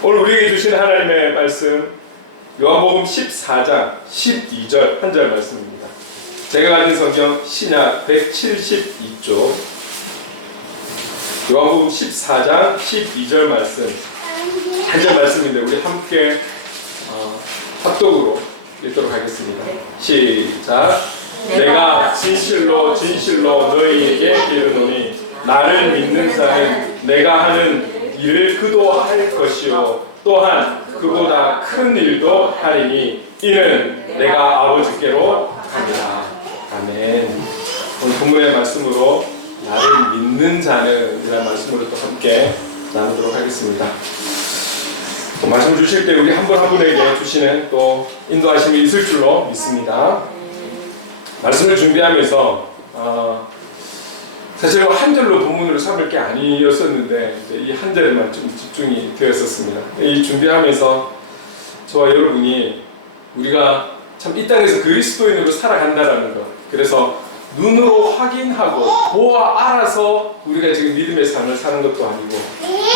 오늘 우리에게 주신 하나님의 말씀 요한복음 14장 12절 한 절 말씀입니다. 제가 가진 성경 신약 172쪽 요한복음 14장 12절 말씀 한 절 말씀인데 우리 함께 합독으로 읽도록 하겠습니다. 시작. 내가 진실로 진실로 너희에게 이르노니 나를 믿는 자는 내가 하는 일을 그도 할 것이요 또한 그보다 큰 일도 하리니 이는 내가 아버지께로 갑니다. 아멘. 오늘 본문의 말씀으로 나를 믿는 자는 이라는 말씀으로 또 함께 나누도록 하겠습니다. 또 말씀 주실 때 우리 한 분 한 분에게 주시는 또 인도하심이 있을 줄로 믿습니다. 말씀을 준비하면서 사실 한 절로 본문으로 삼을 게 아니었었는데 이 한 절에만 좀 집중이 되었었습니다. 이 준비하면서 저와 여러분이 우리가 참 이 땅에서 그리스도인으로 살아간다라는 것, 그래서 눈으로 확인하고 보아 알아서 우리가 지금 믿음의 삶을 사는 것도 아니고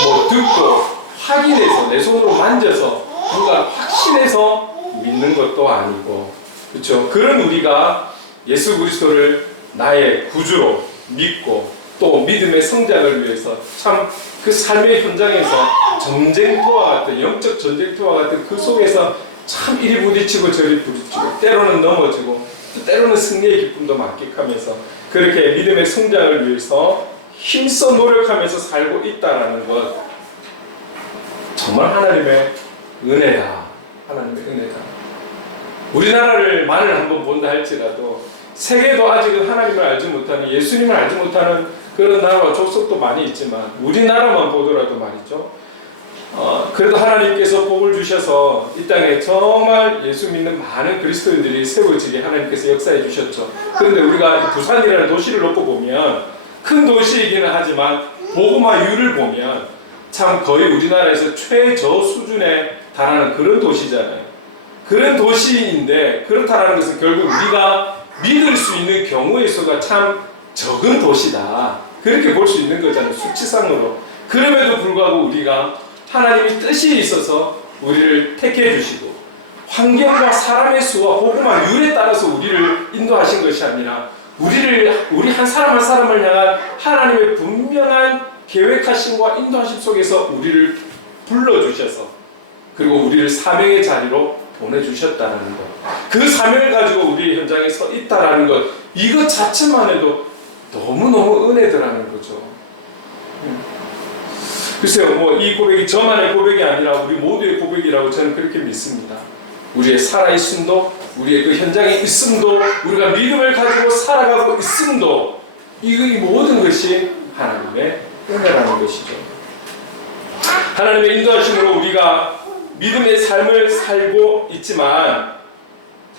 뭐 듣고 확인해서 내 손으로 만져서 누가 확신해서 믿는 것도 아니고, 그렇죠? 그런 우리가 예수 그리스도를 나의 구주로 믿고 또 믿음의 성장을 위해서 참 그 삶의 현장에서 전쟁터와 같은 영적 전쟁터와 같은 그 속에서 참 이리 부딪히고 저리 부딪히고 때로는 넘어지고 또 때로는 승리의 기쁨도 만끽하면서 그렇게 믿음의 성장을 위해서 힘써 노력하면서 살고 있다라는 것, 정말 하나님의 은혜다. 하나님의 은혜다. 우리나라를 한번 본다 할지라도 세계도 아직은 하나님을 알지 못하는, 예수님을 알지 못하는 그런 나라와 족속도 많이 있지만 우리나라만 보더라도 말이죠. 그래도 하나님께서 복을 주셔서 이 땅에 정말 예수 믿는 많은 그리스도인들이 세워지게 하나님께서 역사해 주셨죠. 그런데 우리가 부산이라는 도시를 놓고 보면 큰 도시이기는 하지만 복음화율을 보면 참 거의 우리나라에서 최저 수준에 달하는 그런 도시잖아요. 그런 도시인데 그렇다라는 것은 결국 우리가 믿을 수 있는 경우의 수가 참 적은 도시다. 그렇게 볼 수 있는 거잖아요. 수치상으로. 그럼에도 불구하고 우리가 하나님이 뜻이 있어서 우리를 택해 주시고 환경과 사람의 수와 복음화율에 따라서 우리를 인도하신 것이 아니라 우리 한 사람 한 사람을 향한 하나님의 분명한 계획하심과 인도하심 속에서 우리를 불러주셔서 그리고 우리를 사명의 자리로 보내주셨다는 것, 그 사명을 가지고 우리 현장에 서 있다는 것, 이것 자체만 해도 너무너무 은혜더라는 거죠. 글쎄요, 뭐 이 고백이 저만의 고백이 아니라 우리 모두의 고백이라고 저는 그렇게 믿습니다. 우리의 살아있음도, 우리의 그 현장에 있음도, 우리가 믿음을 가지고 살아가고 있음도, 이 모든 것이 하나님의 은혜라는 것이죠. 하나님의 인도하심으로 우리가 믿음의 삶을 살고 있지만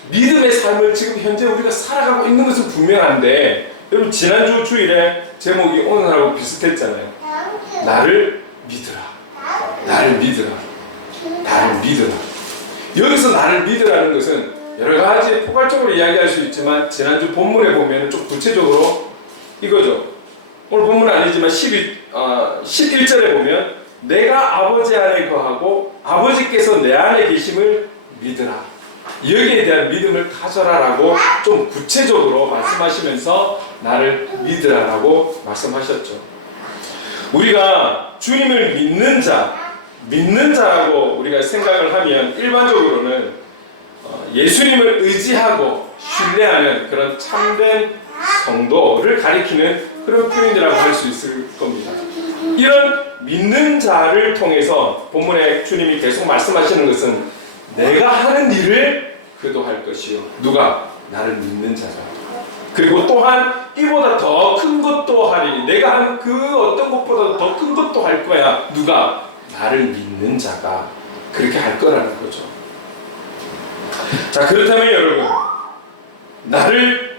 믿음의 삶을 지금 현재 우리가 살아가고 있는 것은 분명한데, 여러분 지난주 주일에 제목이 오늘하고 비슷했잖아요. 나를 믿으라. 나를 믿으라. 나를 믿으라. 여기서 나를 믿으라는 것은 여러 가지 포괄적으로 이야기할 수 있지만 지난주 본문에 보면 좀 구체적으로 이거죠. 오늘 본문은 아니지만 11절에 보면 내가 아버지 안에 거하고 아버지께서 내 안에 계심을 믿으라. 여기에 대한 믿음을 가져라라고 좀 구체적으로 말씀하시면서 나를 믿으라라고 말씀하셨죠. 우리가 주님을 믿는 자라고 우리가 생각을 하면 일반적으로는 예수님을 의지하고 신뢰하는 그런 참된 성도를 가리키는 그런 표현이라고 할 수 있을 겁니다. 이런 믿는 자를 통해서 본문에 주님이 계속 말씀하시는 것은 내가 하는 일을 그도 할 것이요. 누가? 나를 믿는 자가. 그리고 또한 이보다 더 큰 것도 하리니 내가 한 그 어떤 것보다 더 큰 것도 할 거야. 누가? 나를 믿는 자가 그렇게 할 거라는 거죠. 자, 그렇다면 여러분, 나를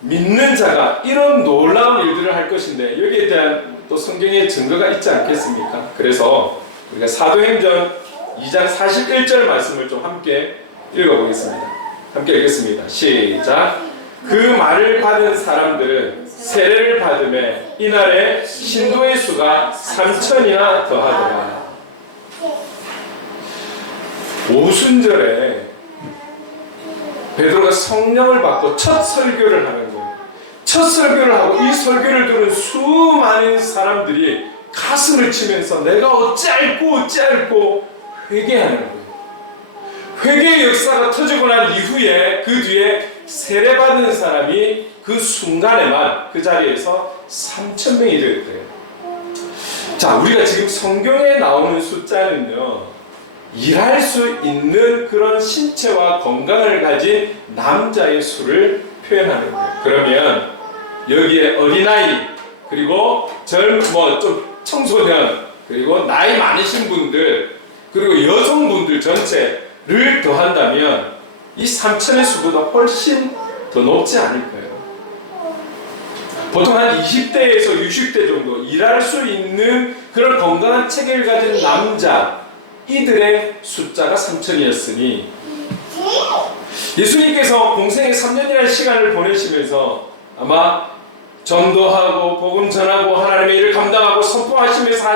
믿는 자가 이런 놀라운 일들을 할 것인데 여기에 대한 또 성경의 증거가 있지 않겠습니까? 그래서 우리가 사도행전 2장 41절 말씀을 좀 함께 읽어보겠습니다. 함께 읽겠습니다. 시작. 그 말을 받은 사람들은 세례를 받음에 이날에 신도의 수가 3,000이나 더하더라. 오순절에 베드로가 성령을 받고 첫 설교를 하는 거예요. 첫 설교를 하고 이 설교를 들은 수많은 사람들이 가슴을 치면서 내가 어찌할꼬 회개하는 거예요. 회개의 역사가 터지고 난 이후에 그 뒤에 세례받은 사람이 그 순간에만 그 자리에서 3,000명이 되었대요. 자, 우리가 지금 성경에 나오는 숫자는요, 일할 수 있는 그런 신체와 건강을 가진 남자의 수를 표현하는 거예요. 그러면 여기에 어린아이, 그리고 좀 청소년, 그리고 나이 많으신 분들, 그리고 여성분들 전체를 더한다면 이 3,000의 수보다 훨씬 더 높지 않을까요? 보통 한 20대에서 60대 정도 일할 수 있는 그런 건강한 체격을 가진 남자, 이들의 숫자가 3,000이었으니 예수님께서 공생의 3년이라는 시간을 보내시면서 아마 전도하고 복음 전하고 하나님의 일을 감당하고 선포하시면서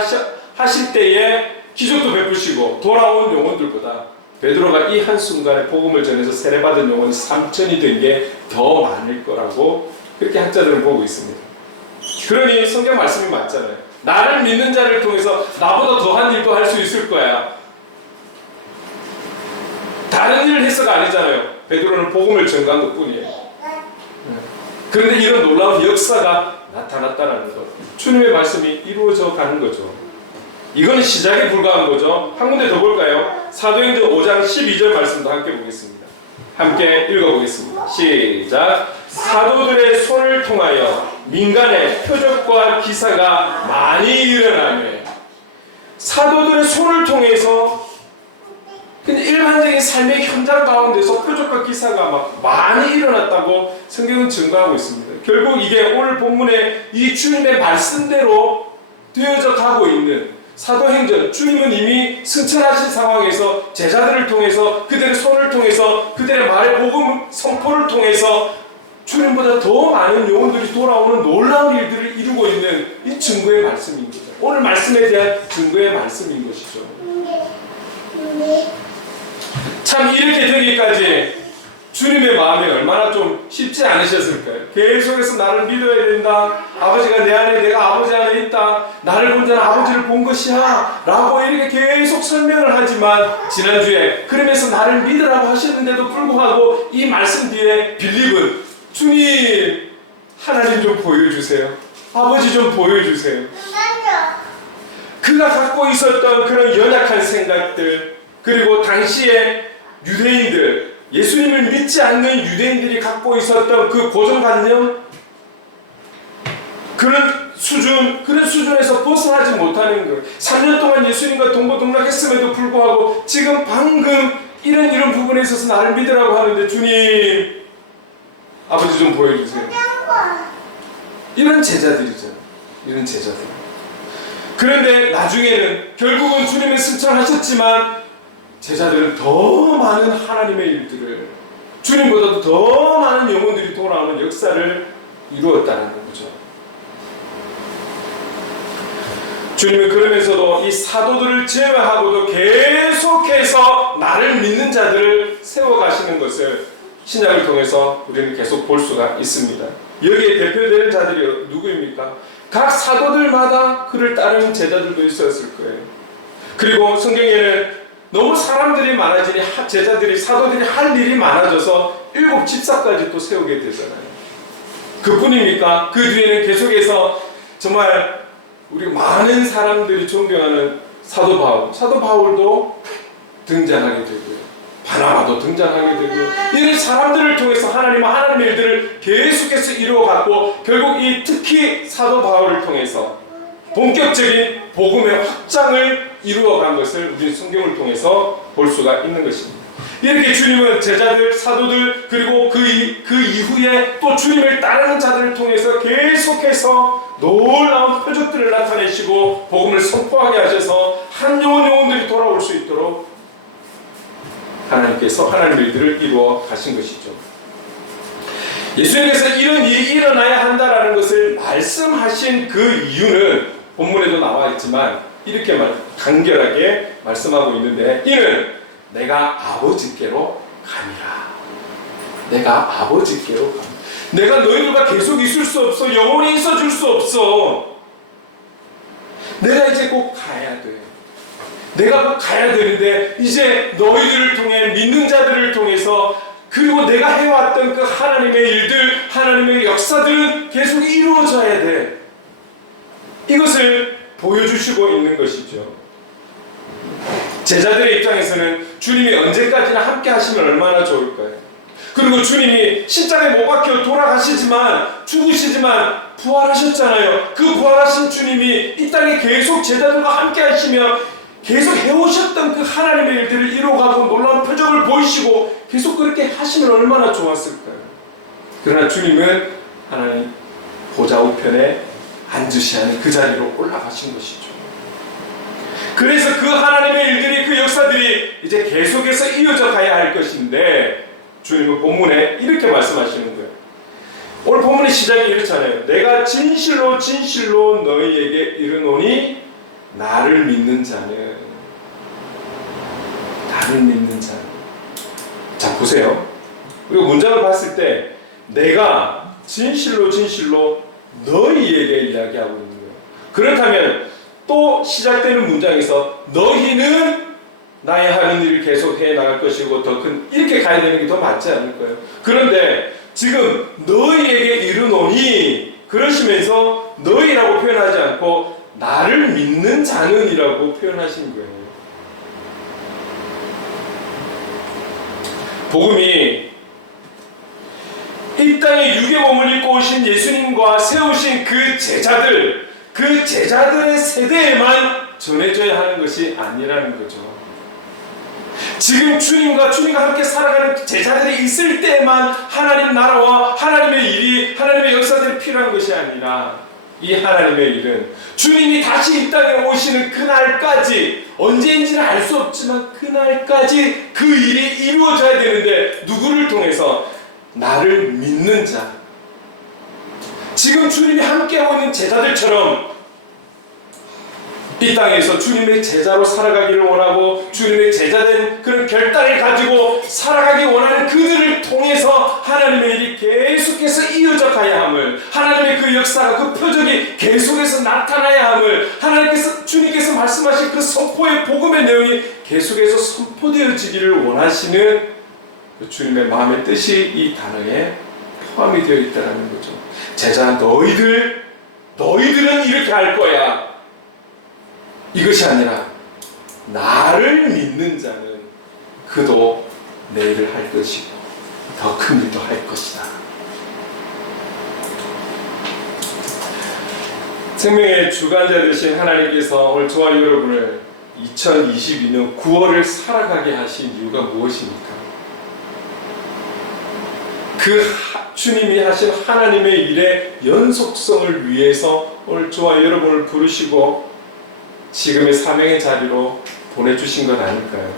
하실 때에 기적도 베푸시고 돌아온 영혼들보다 베드로가 이 한순간에 복음을 전해서 세례받은 영혼이 3,000이 된 게 더 많을 거라고 그렇게 학자들은 보고 있습니다. 그러니 성경 말씀이 맞잖아요. 나를 믿는 자를 통해서 나보다 더한 일도 할 수 있을 거야. 다른 일을 해서가 아니잖아요. 베드로는 복음을 전가한 것뿐이에요. 그런데 이런 놀라운 역사가 나타났다는 것, 주님의 말씀이 이루어져 가는 거죠. 이거는 시작에 불과한 거죠. 한 군데 더 볼까요? 사도행전 5장 12절 말씀도 함께 보겠습니다. 함께 읽어보겠습니다. 시작. 사도들의 손을 통하여 민간의 표적과 기사가 많이 일어나네. 사도들의 손을 통해서 근데 일반적인 삶의 현장 가운데서 표적과 기사가 막 많이 일어났다고 성경은 증거하고 있습니다. 결국 이게 오늘 본문의 이 주님의 말씀대로 되어져 가고 있는 사도행전, 주님은 이미 승천하신 상황에서 제자들을 통해서 그들의 손을 통해서 그들의 말의 복음 선포를 통해서 주님보다 더 많은 영혼들이 돌아오는 놀라운 일들을 이루고 있는 이 증거의 말씀인 거죠. 오늘 말씀에 대한 증거의 말씀인 것이죠. 참 이렇게 되기까지 주님의 마음이 얼마나 좀 쉽지 않으셨을까요? 계속해서 나를 믿어야 된다. 아버지가 내 안에, 내가 아버지 안에 있다. 나를 본 자는 아버지를 본 것이야. 라고 이렇게 계속 설명을 하지만 지난주에 그러면서 나를 믿으라고 하셨는데도 불구하고 이 말씀 뒤에 빌립은 주님, 하나님 좀 보여주세요. 아버지 좀 보여주세요. 그가 갖고 있었던 그런 연약한 생각들, 그리고 당시에 유대인들, 예수님을 믿지 않는 유대인들이 갖고 있었던 그 고정관념, 그런 수준에서 벗어나지 못하는 것. 3년 동안 예수님과 동고동락했음에도 불구하고 지금 방금 이런 부분에 있어서 나를 믿으라고 하는데 주님, 아버지 좀 보여주세요. 이런 제자들이죠. 이런 제자들. 그런데 나중에는 결국은 주님을 승천하셨지만 제자들은 더 많은 하나님의 일들을, 주님보다도 더 많은 영혼들이 돌아오는 역사를 이루었다는 거죠. 주님은 그러면서도 이 사도들을 제외하고도 계속해서 나를 믿는 자들을 세워가시는 것을 신약을 통해서 우리는 계속 볼 수가 있습니다. 여기에 대표되는 자들이 누구입니까? 각 사도들마다 그를 따르는 제자들도 있었을 거예요. 그리고 성경에는 너무 사람들이 많아지니 제자들이, 사도들이 할 일이 많아져서 7 집사까지 또 세우게 되잖아요. 그뿐입니까? 그 뒤에는 계속해서 정말 우리 많은 사람들이 존경하는 사도 바울도 등장하게 되고요. 바나바도 등장하게 되고요. 이런 사람들을 통해서 하나님의 일들을 계속해서 이루어갔고 결국 이 특히 사도 바울을 통해서 본격적인 복음의 확장을 이루어간 것을 우리 성경을 통해서 볼 수가 있는 것입니다. 이렇게 주님은 제자들, 사도들, 그리고 그 이후에 또 주님을 따르는 자들을 통해서 계속해서 놀라운 표적들을 나타내시고 복음을 선포하게 하셔서 한 영혼들이 돌아올 수 있도록 하나님께서 하나님의 일들을 이루어 가신 것이죠. 예수님께서 이런 일이 일어나야 한다라는 것을 말씀하신 그 이유는 본문에도 나와 있지만 이렇게 간결하게 말씀하고 있는데, 이는 내가 아버지께로 가니라. 내가 아버지께로 가니라. 내가 너희들과 계속 있을 수 없어. 영원히 있어줄 수 없어. 내가 이제 곧 가야 돼. 내가 곧 가야 되는데 이제 너희들을 통해 믿는 자들을 통해서 그리고 내가 해왔던 그 하나님의 일들, 하나님의 역사들은 계속 이루어져야 돼. 이것을 보여주시고 있는 것이죠. 제자들의 입장에서는 주님이 언제까지나 함께 하시면 얼마나 좋을까요? 그리고 주님이 십자가에 못 박혀 돌아가시지만 죽으시지만 부활하셨잖아요. 그 부활하신 주님이 이 땅에 계속 제자들과 함께 하시며 계속 해오셨던 그 하나님의 일들을 이루어가고 놀라운 표적을 보이시고 계속 그렇게 하시면 얼마나 좋았을까요? 그러나 주님은 하나님 보좌 우편에 앉으셔야 하는 그 자리로 올라가신 것이죠. 그래서 그 하나님의 일들이, 그 역사들이 이제 계속해서 이어져 가야 할 것인데 주님은 본문에 이렇게 말씀하시는 거예요. 오늘 본문의 시작이 이렇잖아요. 내가 진실로 진실로 너희에게 이르노니 나를 믿는 자는, 나를 믿는 자는. 자, 보세요. 그리고 문장을 봤을 때 내가 진실로 진실로 너희에게 이야기하고 있는 거예요. 그렇다면 또 시작되는 문장에서 너희는 나의 하는 일을 계속 해 나갈 것이고 더 큰, 이렇게 가야 되는 게 더 맞지 않을까요? 그런데 지금 너희에게 이르노니 그러시면서 너희라고 표현하지 않고 나를 믿는 자는이라고 표현하신 거예요. 복음이 이 땅에 육의 몸을 입고 오신 예수님과 세우신 그 제자들의 세대에만 전해져야 하는 것이 아니라는 거죠. 지금 주님과 함께 살아가는 제자들이 있을 때만 하나님 나라와 하나님의 일이, 하나님의 역사들이 필요한 것이 아니라 이 하나님의 일은 주님이 다시 이 땅에 오시는 그날까지, 언제인지는 알 수 없지만 그날까지 그 일이 이루어져야 되는데 누구를 통해서? 나를 믿는 자. 지금 주님이 함께하고 있는 제자들처럼 이 땅에서 주님의 제자로 살아가기를 원하고 주님의 제자된 그런 결단을 가지고 살아가기 원하는 그들을 통해서 하나님의 일이 계속해서 이어져 가야 함을, 하나님의 그 역사가, 그 표적이 계속해서 나타나야 함을, 주님께서 말씀하신 그 선포의 복음의 내용이 계속해서 선포되어지기를 원하시는 그 주님의 마음의 뜻이 이 단어에 포함이 되어 있다는 거죠. 제자 너희들은 이렇게 할 거야. 이것이 아니라 나를 믿는 자는 그도 내 일을 할 것이고 더 큰 일도 할 것이다. 생명의 주관자 되신 하나님께서 오늘 저와 여러분을 2022년 9월을 살아가게 하신 이유가 무엇입니까? 그 주님이 하신 하나님의 일의 연속성을 위해서 오늘 저와 여러분을 부르시고 지금의 사명의 자리로 보내주신 것 아닐까요?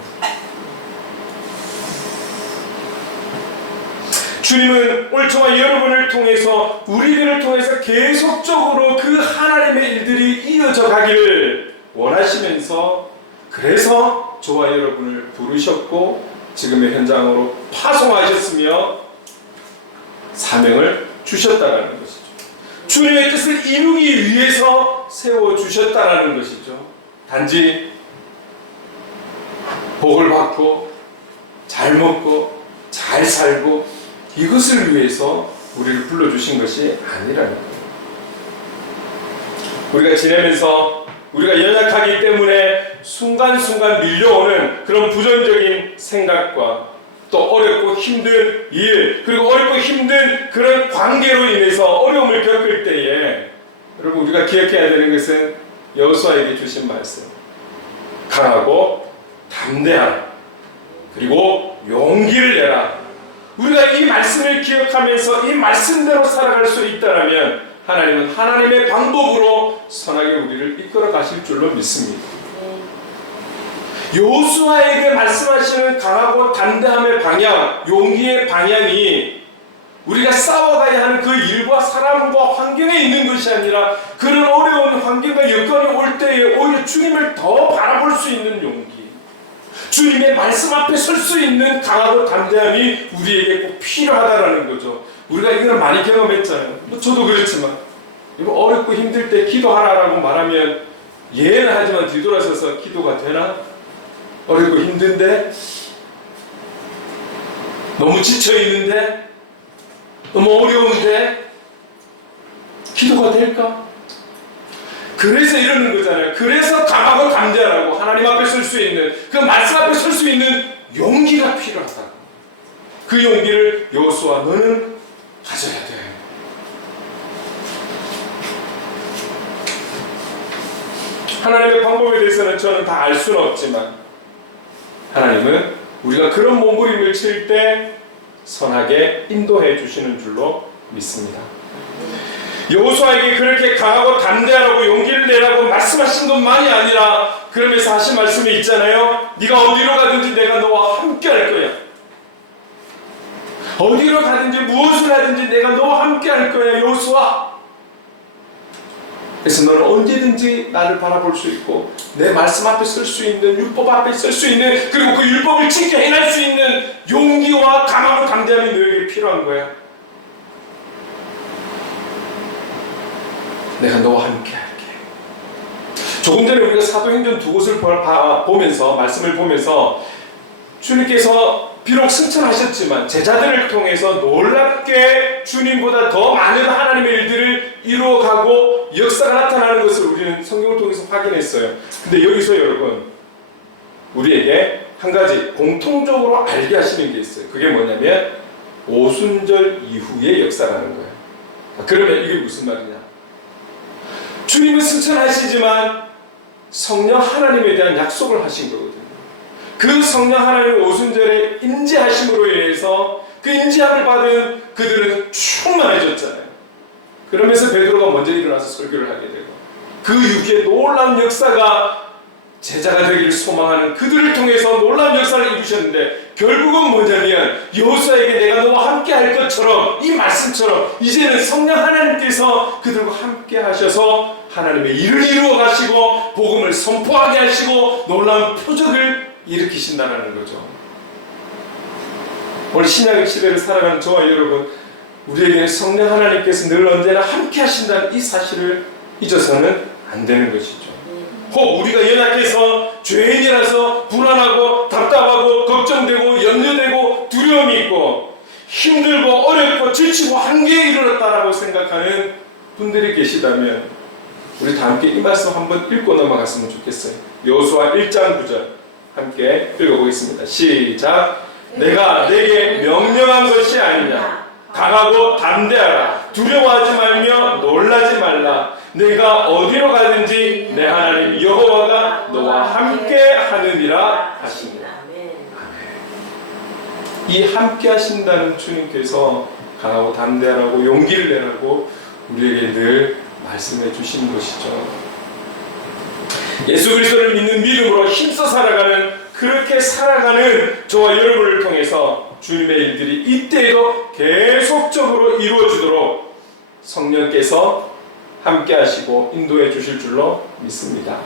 주님은 오늘 저와 여러분을 통해서, 우리들을 통해서 계속적으로 그 하나님의 일들이 이어져 가기를 원하시면서, 그래서 저와 여러분을 부르셨고 지금의 현장으로 파송하셨으며 사명을 주셨다는 것이죠. 주님의 뜻을 이루기 위해서 세워주셨다는 것이죠. 단지 복을 받고 잘 먹고 잘 살고 이것을 위해서 우리를 불러주신 것이 아니라는 거예요. 우리가 지내면서 우리가 연약하기 때문에 순간순간 밀려오는 그런 부정적인 생각과 또 어렵고 힘든 일, 그리고 어렵고 힘든 그런 관계로 인해서 어려움을 겪을 때에 여러분 우리가 기억해야 되는 것은 여호수아에게 주신 말씀, 강하고 담대하라, 그리고 용기를 내라. 우리가 이 말씀을 기억하면서 이 말씀대로 살아갈 수 있다면 하나님은 하나님의 방법으로 선하게 우리를 이끌어 가실 줄로 믿습니다. 여호수아에게 말씀하시는 강하고 담대함의 방향, 용기의 방향이 우리가 싸워가야 하는 그 일과 사람과 환경에 있는 것이 아니라 그런 어려운 환경과 여건이 올 때에 오히려 주님을 더 바라볼 수 있는 용기, 주님의 말씀 앞에 설 수 있는 강하고 담대함이 우리에게 꼭 필요하다라는 거죠. 우리가 이걸 많이 경험했잖아요. 저도 그렇지만 이거 어렵고 힘들 때 기도하라라고 말하면 예는 하지만 뒤돌아서서 기도가 되나? 어렵고 힘든데? 너무 지쳐있는데? 너무 어려운데? 기도가 될까? 그래서 이러는 거잖아요. 그래서 강하고 담대하라고 하나님 앞에 설 수 있는, 그 말씀 앞에 설 수 있는 용기가 필요하다. 그 용기를 여호수아 너는 가져야 돼. 하나님의 방법에 대해서는 저는 다 알 수는 없지만 하나님은 우리가 그런 몸부림을 칠 때 선하게 인도해 주시는 줄로 믿습니다. 여호수아에게 그렇게 강하고 담대하라고 용기를 내라고 말씀하신 것만이 아니라 그러면서 하신 말씀이 있잖아요. 네가 어디로 가든지 내가 너와 함께 할 거야. 어디로 가든지 무엇을 하든지 내가 너와 함께 할 거야, 여호수아. 그래서 너는 언제든지 나를 바라볼 수 있고 내 말씀 앞에 설 수 있는, 율법 앞에 설 수 있는, 그리고 그 율법을 지켜 행할 수 있는 용기와 강하고 담대함이 너에게 필요한 거야. 내가 너와 함께 할게. 조금 전에 우리가 사도행전 두 곳을 보면서, 말씀을 보면서 주님께서 비록 승천하셨지만 제자들을 통해서 놀랍게 주님보다 더 많은 하나님의 일들을 이루어가고 역사가 나타나는 것을 우리는 성경을 통해서 확인했어요. 근데 여기서 여러분, 우리에게 한 가지 공통적으로 알게 하시는 게 있어요. 그게 뭐냐면 오순절 이후의 역사라는 거예요. 그러면 이게 무슨 말이냐? 주님은 승천하시지만 성령 하나님에 대한 약속을 하신 거거든요. 그 성령 하나님의 오순절에 인지하심으로 인해서 그 인지함을 받은 그들은 충만해졌잖아요. 그러면서 베드로가 먼저 일어나서 설교를 하게 되고 그 이후에 놀라운 역사가 제자가 되기를 소망하는 그들을 통해서 놀라운 역사를 이루셨는데 결국은 뭐냐면 여호수아에게 내가 너와 함께 할 것처럼 이 말씀처럼 이제는 성령 하나님께서 그들과 함께 하셔서 하나님의 일을 이루어 가시고 복음을 선포하게 하시고 놀라운 표적을 일으키신다는 거죠. 오늘 신약의 시대를 살아가는 저와 여러분, 우리에게는 성령 하나님께서 늘 언제나 함께 하신다는 이 사실을 잊어서는 안 되는 것이죠. 혹 우리가 연약해서 죄인이라서 불안하고 답답하고 걱정되고 염려되고 두려움이 있고 힘들고 어렵고 지치고 한계에 이르렀다라고 생각하는 분들이 계시다면 우리 다 함께 이 말씀 한번 읽고 넘어갔으면 좋겠어요. 여호수아 1장 9절 함께 읽어보겠습니다. 시작. 내가 내게 명령한 것이 아니냐. 강하고 담대하라. 두려워하지 말며 놀라지 말라. 내가 어디로 가든지 내 하나님 여호와가 너와 함께 하느니라 하십니다. 이 함께 하신다는 주님께서 강하고 담대하라고 용기를 내라고 우리에게 늘 말씀해 주시는 것이죠. 예수 그리스도를 믿는 믿음으로 힘써 살아가는, 그렇게 살아가는 저와 여러분을 통해서 주님의 일들이 이때에도 계속적으로 이루어지도록 성령께서 함께 하시고 인도해 주실 줄로 믿습니다.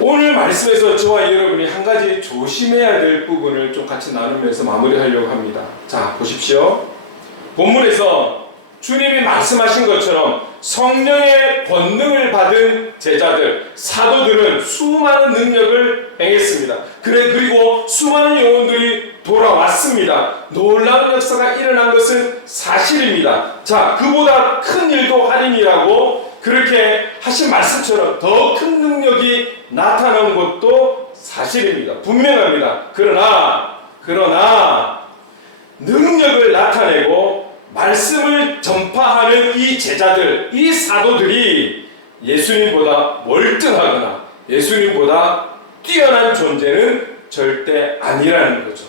오늘 말씀에서 저와 여러분이 한 가지 조심해야 될 부분을 좀 같이 나누면서 마무리하려고 합니다. 자, 보십시오. 본문에서 주님이 말씀하신 것처럼 성령의 권능을 받은 제자들, 사도들은 수많은 능력을 행했습니다. 그리고 수많은 영혼들이 돌아왔습니다. 놀라운 역사가 일어난 것은 사실입니다. 자, 그보다 큰 일도 하리니라고 그렇게 하신 말씀처럼 더 큰 능력이 나타난 것도 사실입니다. 분명합니다. 그러나 능력을 나타내고 말씀을 전파하는 이 제자들, 이 사도들이 예수님보다 월등하거나 예수님보다 뛰어난 존재는 절대 아니라는 거죠.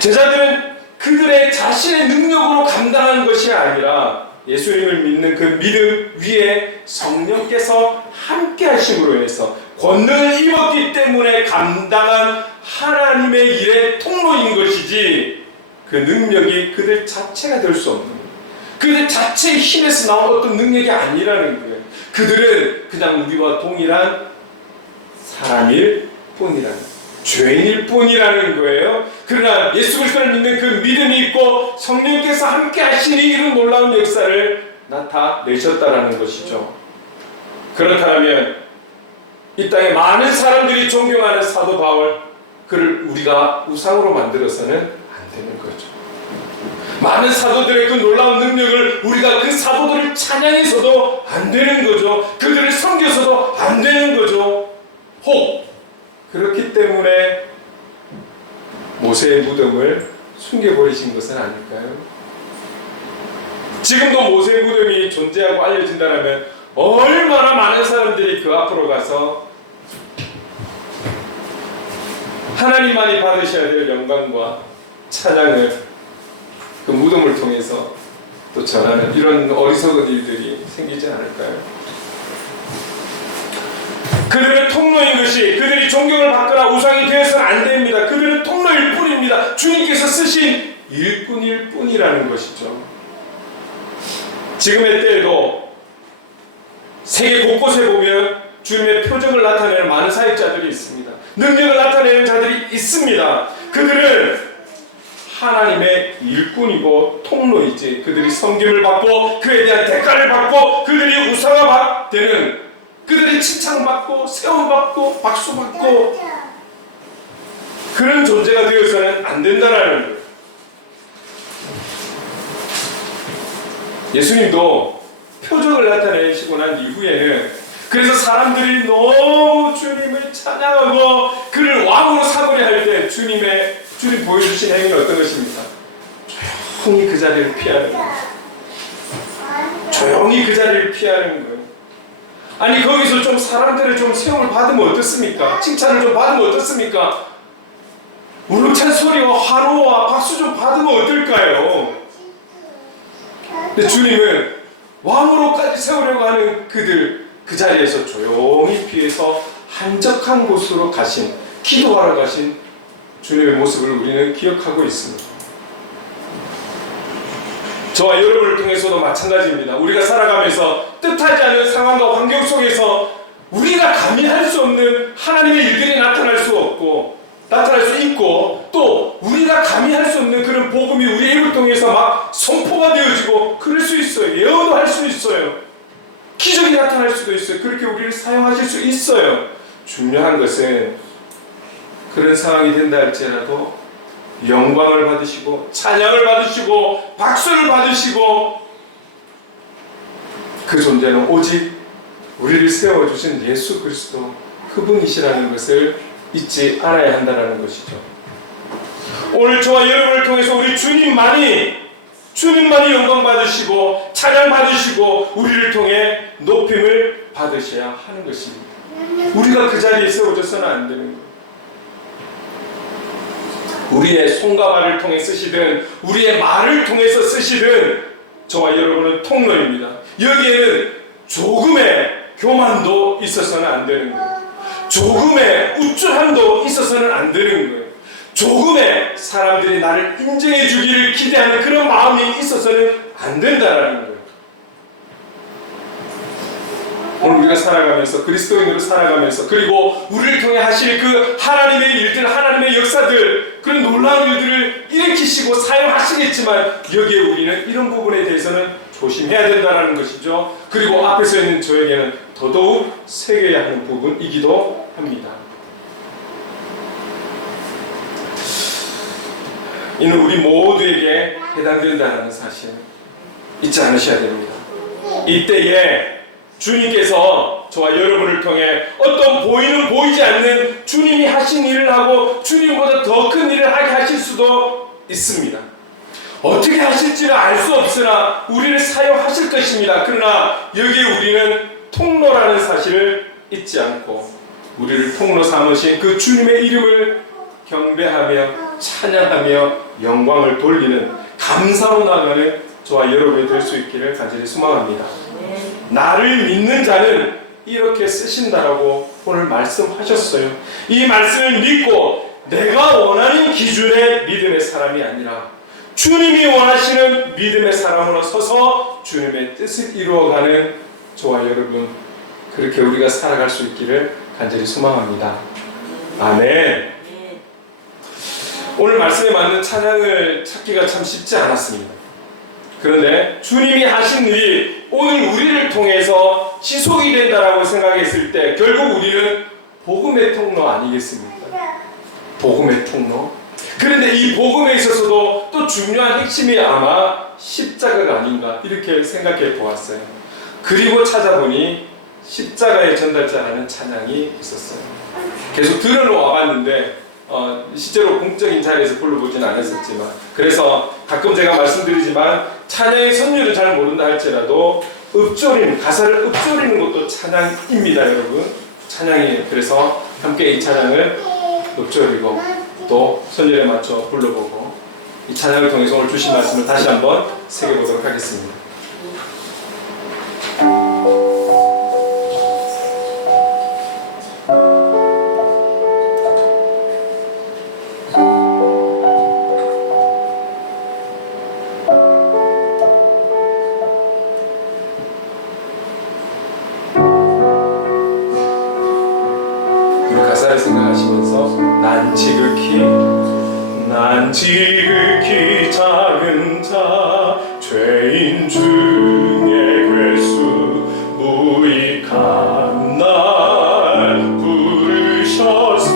제자들은 그들의 자신의 능력으로 감당한 것이 아니라 예수님을 믿는 그 믿음 위에 성령께서 함께 하심으로 인해서 권능을 입었기 때문에 감당한 하나님의 일의 통로인 것이지 그 능력이 그들 자체가 될 수 없는 거예요. 그들 자체의 힘에서 나온 어떤 능력이 아니라는 거예요. 그들은 그냥 우리와 동일한 사람일 뿐이라는, 죄인일 뿐이라는 거예요. 그러나 예수 그리스도를 믿는 그 믿음이 있고 성령께서 함께 하시니 이런 놀라운 역사를 나타내셨다라는 것이죠. 그렇다면 이 땅에 많은 사람들이 존경하는 사도 바울, 그를 우리가 우상으로 만들어서는 안 되는 거죠. 많은 사도들의 그 놀라운 능력을 우리가 그 사도들을 찬양해서도 안 되는 거죠. 그들을 섬겨서도 안 되는 거죠. 혹 그렇기 때문에 모세의 무덤을 숨겨버리신 것은 아닐까요? 지금도 모세의 무덤이 존재하고 알려진다면 얼마나 많은 사람들이 그 앞으로 가서 하나님만이 받으셔야 될 영광과 찬양을 그 무덤을 통해서 또 전하는 이런 어리석은 일들이 생기지 않을까요? 그들은 통로인 것이, 그들이 존경을 받거나 우상이 되어서는 안 됩니다. 그들은 통로일 뿐입니다. 주님께서 쓰신 일꾼일 뿐이라는 것이죠. 지금의 때에도 세계 곳곳에 보면 주님의 표적을 나타내는 많은 사역자들이 있습니다. 능력을 나타내는 자들이 있습니다. 그들은 하나님의 일꾼이고 통로이지, 그들이 섬김을 받고 그에 대한 대가를 받고 그들이 우상화되는, 그들이 칭찬받고 세움받고 박수받고 그런 존재가 되어서는 안 된다는 거예요. 예수님도 표적을 나타내시고 난 이후에는, 그래서 사람들이 너무 주님을 찬양하고 그를 왕으로 삼으려 할 때 주님 보여주신 행위는 어떤 것입니까? 조용히 그 자리를 피하는 거예요. 조용히 그 자리를 피하는 거예요. 아니 거기서 좀 사람들의 좀 세움을 받으면 어떻습니까? 칭찬을 좀 받으면 어떻습니까? 우렁찬 소리와 환호와 박수 좀 받으면 어떨까요? 근데 주님은 왕으로까지 세우려고 하는 그들, 그 자리에서 조용히 피해서 한적한 곳으로 가신, 기도하러 가신 주님의 모습을 우리는 기억하고 있습니다. 저와 여러분을 통해서도 마찬가지입니다. 우리가 살아가면서 뜻하지 않은 상황과 환경 속에서 우리가 감히 할 수 없는 하나님의 일들이 나타날 수 있고, 또 우리가 감히 할 수 없는 그런 복음이 우리의 입을 통해서 막 선포가 되어지고 그럴 수 있어요. 예언도 할 수 있어요. 기적이 나타날 수도 있어요. 그렇게 우리를 사용하실 수 있어요. 중요한 것은 그런 상황이 된다 할지라도 영광을 받으시고 찬양을 받으시고 박수를 받으시고, 그 존재는 오직 우리를 세워주신 예수 그리스도 그분이시라는 것을 잊지 않아야 한다는 것이죠. 오늘 저와 여러분을 통해서 우리 주님만이 영광 받으시고 찬양 받으시고 우리를 통해 높임을 받으셔야 하는 것입니다. 우리가 그 자리에 세워져서는 안 되는 거예요. 우리의 손과 발을 통해 쓰시든 우리의 말을 통해서 쓰시든 저와 여러분은 통로입니다. 여기에는 조금의 교만도 있어서는 안 되는 거예요. 조금의 우쭐함도 있어서는 안 되는 거예요. 조금의 사람들이 나를 인정해 주기를 기대하는 그런 마음이 있어서는 안 된다라는 거예요. 오늘 우리가 살아가면서, 그리스도인으로 살아가면서, 그리고 우리를 통해 하실 그 하나님의 일들, 하나님의 역사들, 그런 놀라운 일들을 일으키시고 사용하시겠지만 여기에 우리는 이런 부분에 대해서는 조심해야 된다는 것이죠. 그리고 앞에 서 있는 저에게는 더더욱 새겨야 하는 부분이기도 합니다. 이는 우리 모두에게 해당된다는 사실 잊지 않으셔야 됩니다. 이때에 주님께서 저와 여러분을 통해 어떤 보이지 않는 주님이 하신 일을 하고 주님보다 더 큰 일을 하게 하실 수도 있습니다. 어떻게 하실지는 알 수 없으나 우리를 사용하실 것입니다. 그러나 여기에 우리는 통로라는 사실을 잊지 않고 우리를 통로 삼으신 그 주님의 이름을 경배하며 찬양하며 영광을 돌리는, 감사로 나가는 저와 여러분이 될 수 있기를 간절히 소망합니다. 나를 믿는 자는 이렇게 쓰신다라고 오늘 말씀하셨어요. 이 말씀을 믿고 내가 원하는 기준의 믿음의 사람이 아니라 주님이 원하시는 믿음의 사람으로 서서 주님의 뜻을 이루어가는 저와 여러분, 그렇게 우리가 살아갈 수 있기를 간절히 소망합니다. 아멘. 오늘 말씀에 맞는 찬양을 찾기가 참 쉽지 않았습니다. 그런데 주님이 하신 일이 오늘 우리를 통해서 지속이 된다라고 생각했을 때 결국 우리는 복음의 통로 아니겠습니까? 복음의 통로. 그런데 이 복음에 있어서도 또 중요한 핵심이 아마 십자가가 아닌가 이렇게 생각해 보았어요. 그리고 찾아보니 십자가의 전달자라는 찬양이 있었어요. 계속 들으러 와봤는데 실제로 공적인 자리에서 불러보지는 않았었지만, 그래서 가끔 제가 말씀드리지만 찬양의 선율을 잘 모른다 할지라도 가사를 읊조리는 것도 찬양입니다, 여러분. 찬양이에요. 그래서 함께 이 찬양을 읊조리고 또 선율에 맞춰 불러보고 이 찬양을 통해서 오늘 주신 말씀을 다시 한번 새겨보도록 하겠습니다. 생각하시면서 난 지극히 작은 자 죄인 중에 괴수 무익한 날 부르셔서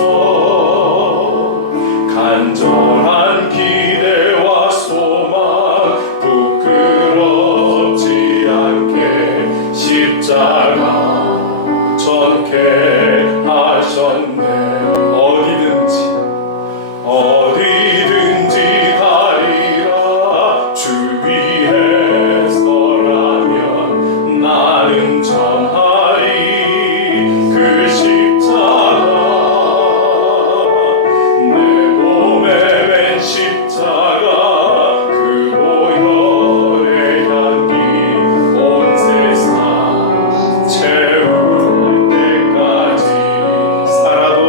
간절한 기대와 소망 부끄럽지 않게 십자가 전케 하셨네. 어디든지 가리라. 주 위에 서라면 나는 전하리 그 십자가. 내 몸에 맨 십자가 그 보혈의 향기 온 세상 채울 때까지 살아도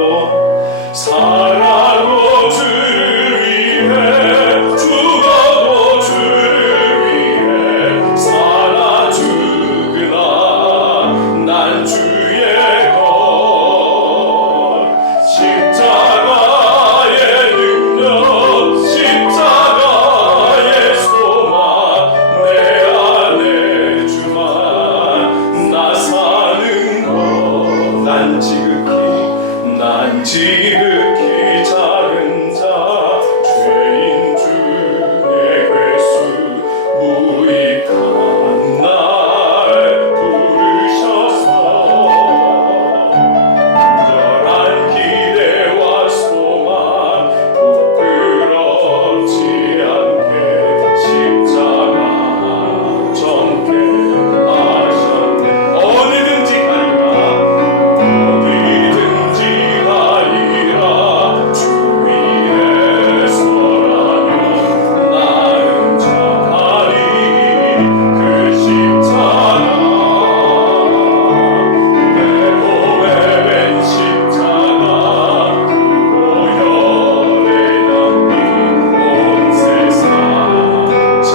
주를 위해 죽어도 주를 위해 살아 죽으나 난 주의 것. 십자가의 능력 십자가의 소망 내 안에 주만 나 사는 것. 난 지극히 작은 자 죄인 중에 괴수 무익한 날 부르셔서 간절한 기대와 소망 부끄럽지 않게 십자가 전케 하셨네. 어디든지 가리라. 주 위에 서라면 나는 전하리 그 십자가. 내 몸에 맨 십자가 그 보혈의 향기 온 세상 채울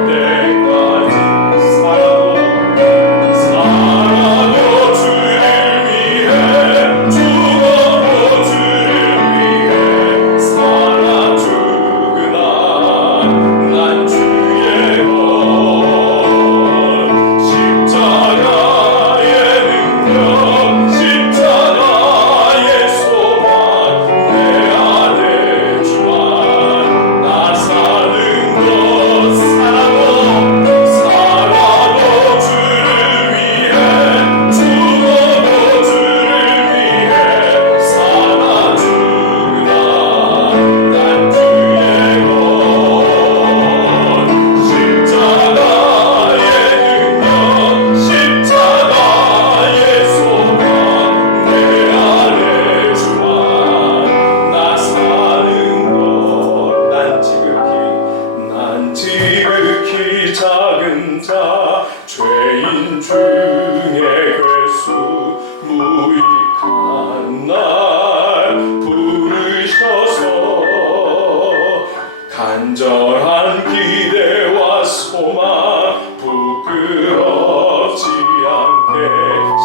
때까지 살아도 주를 위해 죽어도 주를 위해 살아 죽으나 난 주의 것. 십자가의 능력 십자가의 소망 내 안에 주만 나 사는 것. 살아도 주를 위해 죽어도 주를 위해 살아 죽으나 난 주의 것. 십자가의 능력 십자가의 소망 내 안에 주만 나 사는 것. 난 지극히 작은 자 죄인 중에 괴수 무익한 날 부르셔서 간절한 기대와 소망 부끄럽지 않게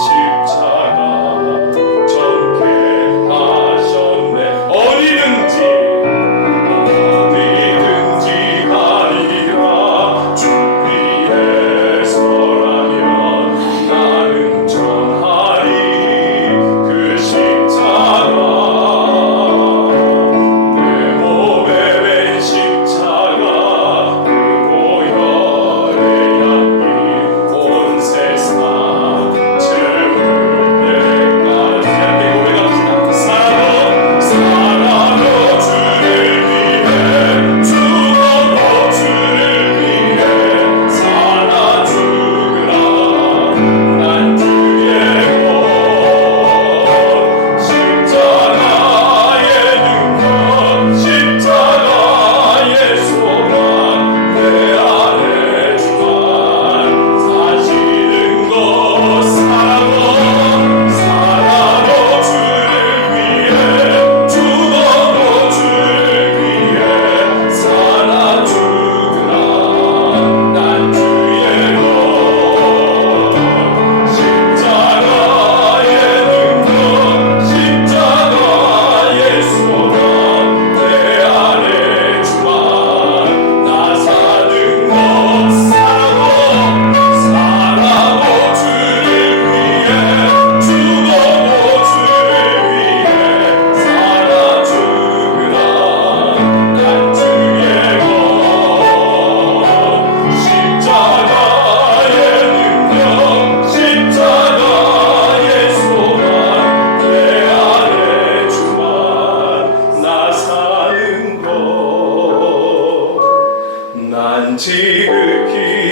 십자가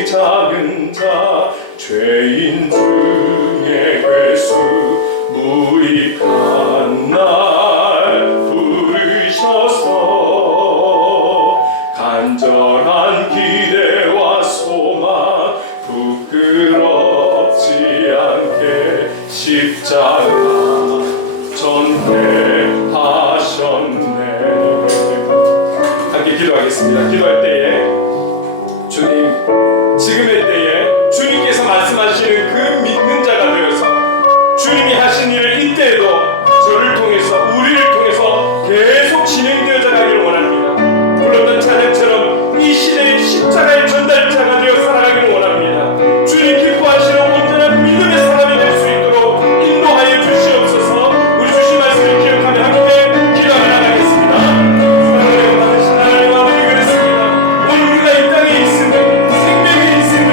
작은 자 죄인 중에 괴수 무익한 날 부르셔서 간절한 기대와 소망 부끄럽지 않게 십자가 전대하셨네. 함께 기도하겠습니다. 기도할 때에 주님, 지금의 때에 주님께서 말씀하시는 그 믿는 자가 되어서 주님이 하신 일을 이때에도 저를 통해서 우리를 통해서 계속 진행되어져 가기를 원합니다. 불렀던 찬양처럼 이 시대의 십자가의 전달자가 되어 살아가기를 원합니다. 주님 기뻐하시는 온전한 믿음의 사람이 될 수 있도록 인도하여 주시옵소서. 우리 주신 말씀을 기억하며 함께 기도하며 나가겠습니다. 사랑하는 많으신 하나님 아버지, 그렇습니다. 오늘 우리가 이 땅에 있음을, 생명이 있음을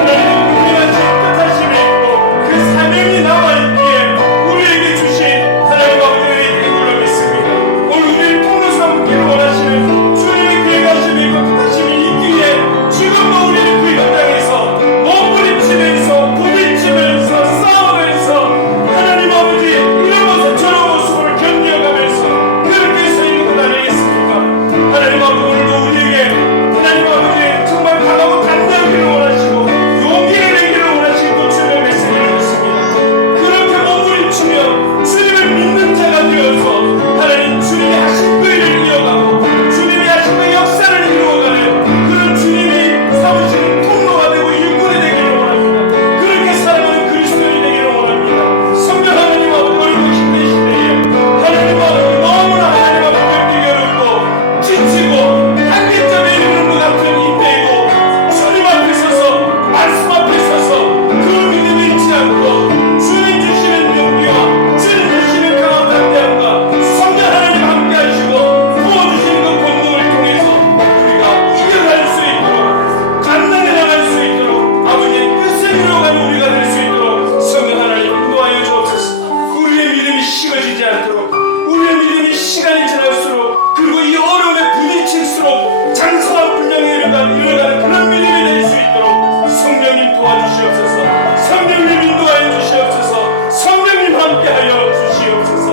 하나님 우리만치 뜻하심이 있고 그 사명이 나와 있기에 우리에게 주신 하나님 아버지의 행복을 믿습니다. 오늘 우리를 통로 삼기를 원하시는 주님의 계획하심이 있고 뜻하심이 있기에 지금도 우리는 그 현장에서 몸부림치면서 부딪히면서 싸우면서 하나님 아버지 이런 모습 저런 모습을 견뎌가면서 그렇게 서 있는 것 아니겠습니까? 하나님 아버지, 오늘도 우리에게 하나님 아버지 정말 강하고 담대하기를 원하시고 용기를 내기를 원하시고 주님의 메시지를 주십니다. 그렇게 몸부림치며 주님을 믿는 자가 되어서 하나님 주님이 하신 그 일을 이어가고 주님이 하신 그 역사를 이루어가는 그런 주님이 삼으시는 통로가 되고 일꾼이 되기를 원합니다. 그렇게 살아가는 그리스도인이 되기를 원합니다. 성령 하나님 아버지, 어리고 힘든 시대에 하나님 아버지 너무나 하나님 아버지 견디기 어렵고 지치고 한계점에 이르는 것 같은 이때이고 주님 앞에 서서 말씀 앞에 서서 그 믿음을 잃지 않고 주님 주시는 용기와 주님 주시는 강한 담대함과 성령 하나님 함께 하시고 부어주시는 그 권능을 통해서 우리가 이겨갈 수 있도록 감당해 나갈 수 있도록 아버지의 뜻을 이루어가는 우리가 될 수 있도록 성령 하나님 인도하여 주옵소서. 우리의 믿음이 식어지지 않도록, 우리의 믿음이 시간이 지날수록 그리고 이 어려움에 부딪힐수록 장성한 분량이 일어나는 그런 믿음이 될 수 있도록 성령님 도와주시옵소서. 성령님 인도하여 주시옵소서. 성령님 함께하여 주시옵소서.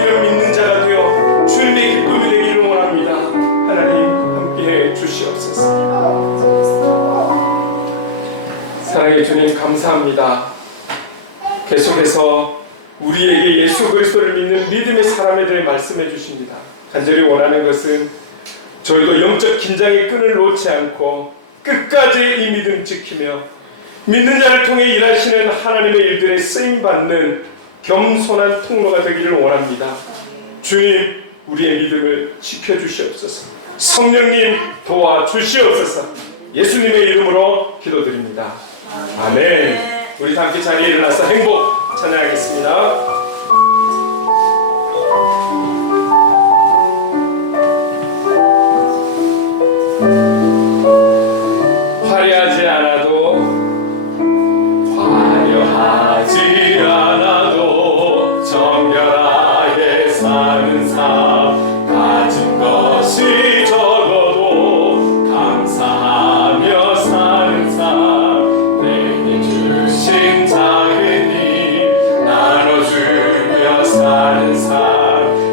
이런 믿는 자가 되어 주님의 기쁨이 되기를 원합니다. 하나님 함께해 주시옵소서. 사랑의 주님, 감사합니다. 계속해서 우리에게 예수 그리스도를 믿는 믿음의 사람에 대해 말씀해 주십니다. 간절히 원하는 것은 저희도 영적 긴장의 끈을 놓지 않고 끝까지 이 믿음 지키며 믿는 자를 통해 일하시는 하나님의 일들에 쓰임받는 겸손한 통로가 되기를 원합니다. 주님, 우리의 믿음을 지켜주시옵소서. 성령님 도와주시옵소서. 예수님의 이름으로 기도드립니다. 아멘. 우리 다 함께 자리에 일어나서 행복 찬양하겠습니다. 화려하지 않아도 정결하게 사는 삶, 가진 것이 적어도 감사하며 사는 삶, 내게 주신 작은 일 나눠주며 사는 삶,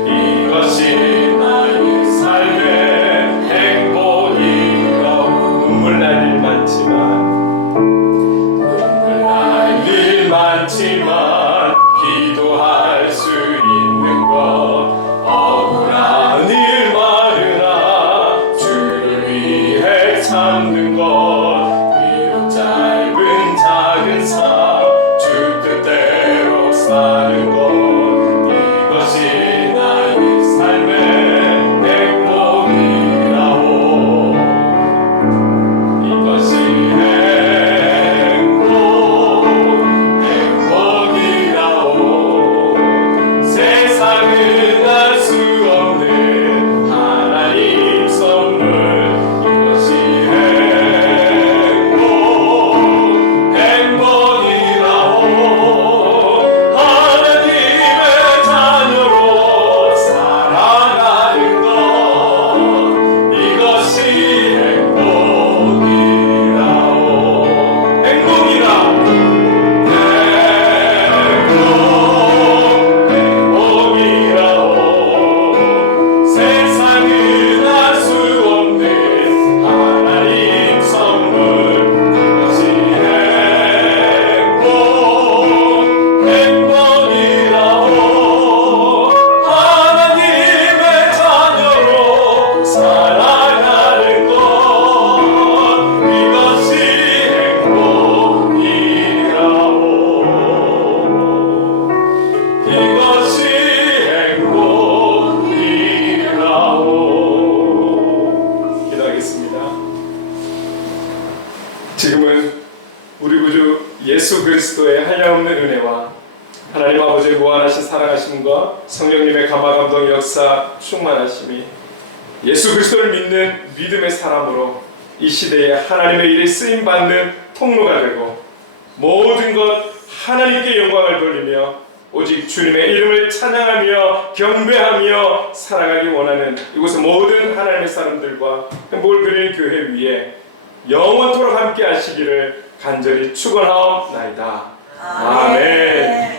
지금은 우리 구주 예수 그리스도의 한량없는 은혜와 하나님 아버지의 무한하신 사랑하심과 성령님의 감화감동 역사 충만하심이 예수 그리스도를 믿는 믿음의 사람으로 이 시대에 하나님의 일에 쓰임받는 통로가 되고 모든 것 하나님께 영광을 돌리며 오직 주님의 이름을 찬양하며 경배하며 살아가기 원하는 이곳의 모든 하나님의 사람들과 행복을 그리는 교회 위에 영원토록 함께 하시기를 간절히 축원하옵나이다. 아멘.